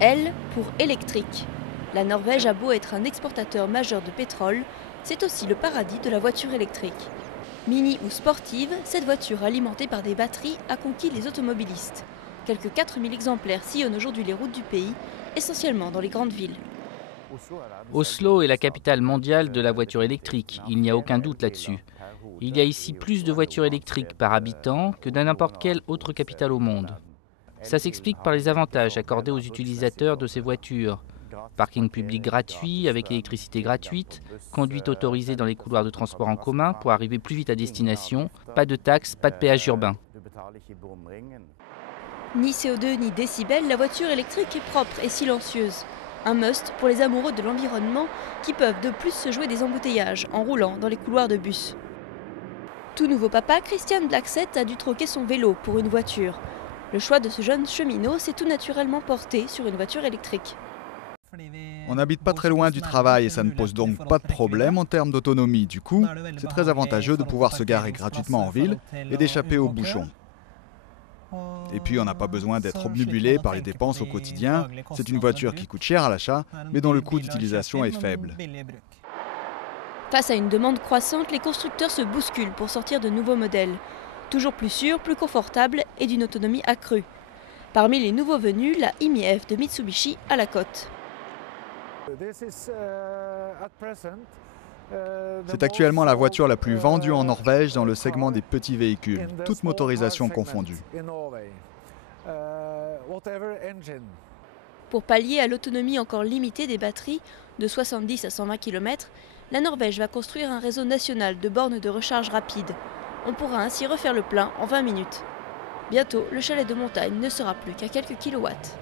L pour électrique. La Norvège a beau être un exportateur majeur de pétrole, c'est aussi le paradis de la voiture électrique. Mini ou sportive, cette voiture alimentée par des batteries a conquis les automobilistes. Quelques 4000 exemplaires sillonnent aujourd'hui les routes du pays, essentiellement dans les grandes villes. Oslo est la capitale mondiale de la voiture électrique, il n'y a aucun doute là-dessus. Il y a ici plus de voitures électriques par habitant que dans n'importe quelle autre capitale au monde. Ça s'explique par les avantages accordés aux utilisateurs de ces voitures. Parking public gratuit avec électricité gratuite, conduite autorisée dans les couloirs de transport en commun pour arriver plus vite à destination, pas de taxes, pas de péage urbain. Ni CO2 ni décibels, la voiture électrique est propre et silencieuse. Un must pour les amoureux de l'environnement qui peuvent de plus se jouer des embouteillages en roulant dans les couloirs de bus. Tout nouveau papa, Christian Blackset a dû troquer son vélo pour une voiture. Le choix de ce jeune cheminot s'est tout naturellement porté sur une voiture électrique. On n'habite pas très loin du travail et ça ne pose donc pas de problème en termes d'autonomie. Du coup, c'est très avantageux de pouvoir se garer gratuitement en ville et d'échapper aux bouchons. Et puis on n'a pas besoin d'être obnubilé par les dépenses au quotidien. C'est une voiture qui coûte cher à l'achat, mais dont le coût d'utilisation est faible. Face à une demande croissante, les constructeurs se bousculent pour sortir de nouveaux modèles. Toujours plus sûrs, plus confortables et d'une autonomie accrue. Parmi les nouveaux venus, la i-MiEV de Mitsubishi à la cote. C'est actuellement la voiture la plus vendue en Norvège dans le segment des petits véhicules, toutes motorisations confondues. Pour pallier à l'autonomie encore limitée des batteries, de 70 à 120 km, la Norvège va construire un réseau national de bornes de recharge rapide. On pourra ainsi refaire le plein en 20 minutes. Bientôt, le chalet de montagne ne sera plus qu'à quelques kilowatts.